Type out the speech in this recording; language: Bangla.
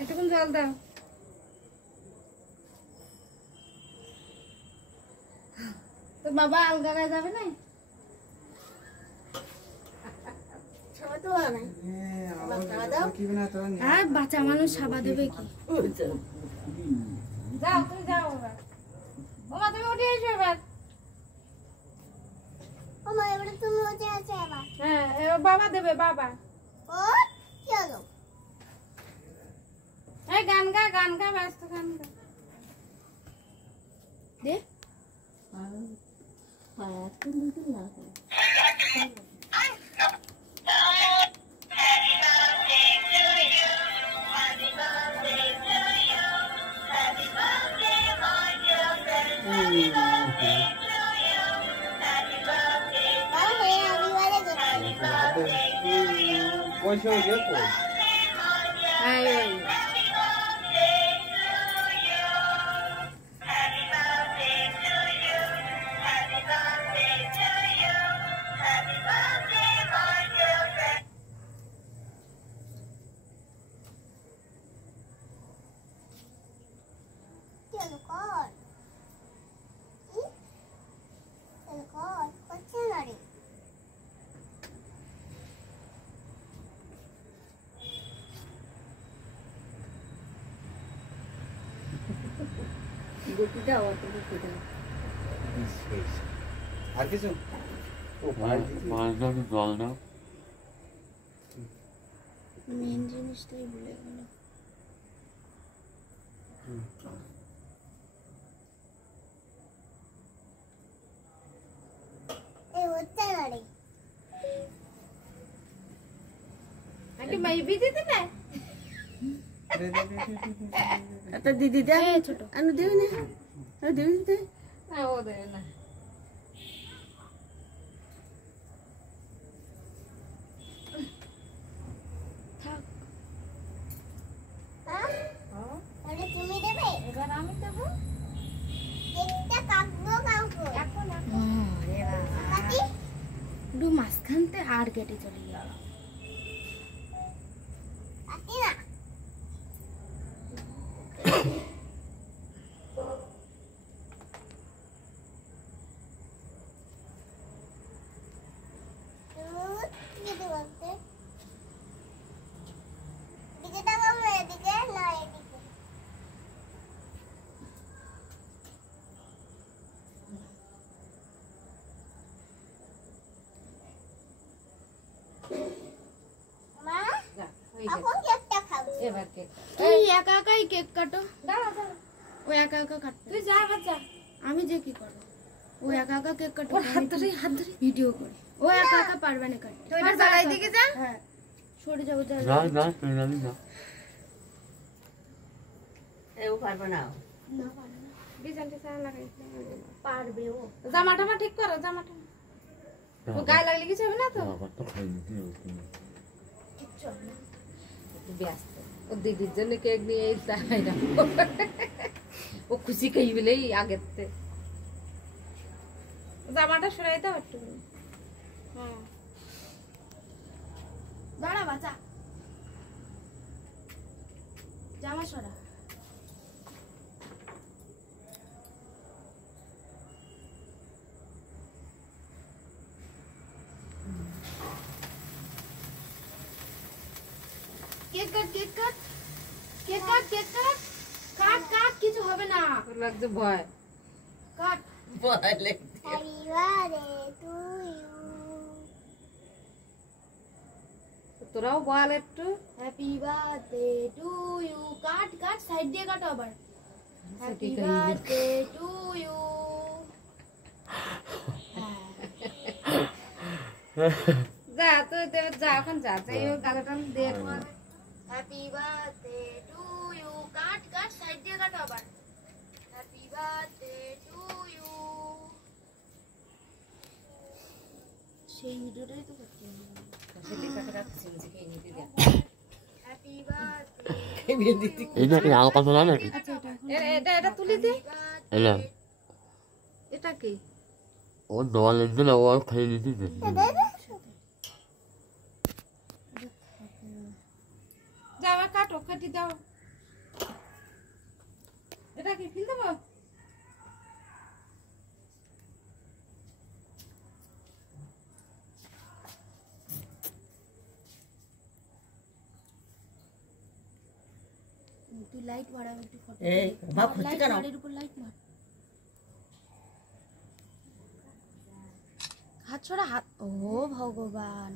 একটুকুন জল দাও। তো বাবা আলগা গায়ে যাবে না? আর বাচ্চা মানুষ সাবা দেবে কি? যাও তুমি যাও এবার। ওমা তুমি উঠে এসো এবার। ওমা এবারে তুমি উঠে আসো এবার। হ্যাঁ এবার বাবা দেবে বাবা। ও চলো। এই গান গা ব্যস্ত গান গা। দে পয়সা দিয়ে কই হ্যাঁ চলো কর। চলো কর করছে না রে। গুটিটা অত গুটিটা আর কিছু মাঝখানে জল দাও। মেন জিনিসটাই ভুলে গেল। এই হচ্ছে না রে। আগে মাইবি দিতে না একটা দিদি দে ছোট আনু দেবে না আর দেবে দে না ও দেবে না থাক আরে তুমি দেবে? এবার আমি দেবো একটা কাটবো কাউকে। এখন কাটি একটু মাঝখানতে আর কেটে চলে গেল কাটি না। দিদি বলতে দিকে তাকাবো এদিকে না এদিকে। মা এখন কেকটা খাবো। এবার কেক তুই একা একাই কেক কাটো দাঁড়া দাঁড়া ও একা একা কাটবে তুই যা এবার যা আমি যে কি করব ও একা একা কেক কাটবে ওর হাত ধরে ভিডিও করে ও একা একা পারবে না কাটতে তো এবার বাড়াই দিকে যা হ্যাঁ সরে যাবো যা না না তুই জানি না। এও পারবে না না পারবে না ডিজাইনটা সারা লাগাই পারবে ও জামাটা ঠিক করো জামাটা ও গায়ে লাগলে কিছু হবে না তো আবার তো খাই দিতে হবে। কিচ্ছু হবে না একটু ব্যস্ত ও দিদির জন্য কেক নিয়ে যাই না ও খুশি খাই বলেই আগের থেকে জামাটা সরাই দাও একটু হ্যাঁ দাঁড়া বাচ্চা জামা সরা কেক কাট কেক কাট কেক কাট কেক কাট কাট কাট কিছু হবে না ওর লাগছে ভয় কাট Happy birthday to you. তোরাও বল একটু happy birthday to you cut cut side দিয়ে কাটো আবার হ্যাপি সেটাই খাইবে। বার্থডে টু ইউ যা তুই দেবে যা এখন যা যাই ওর গালে টান দিয়ে happy birthday to you cut cut side দিয়ে কাটো আবার হ্যাপি বার্থডে টু ইউ সেই ভিডিওটাই তো করতে হবে হ্যাপি বার্থডে এটা কি আলো পাতা না নাকি? আচ্ছা এটা এখন এটা এটা তুলি দে এলা এটা কি ও দোয়া লেগে না ও আর খাই দিতে দে। যা আবার কাটো কাটি দাও নাকি ফিল দেবো? তুই লাইট মারা একটু ফটো এই ভাব হচ্ছে লাইট কেন? মার এর উপর লাইট মার হাত ছড়া হাত ও ভগবান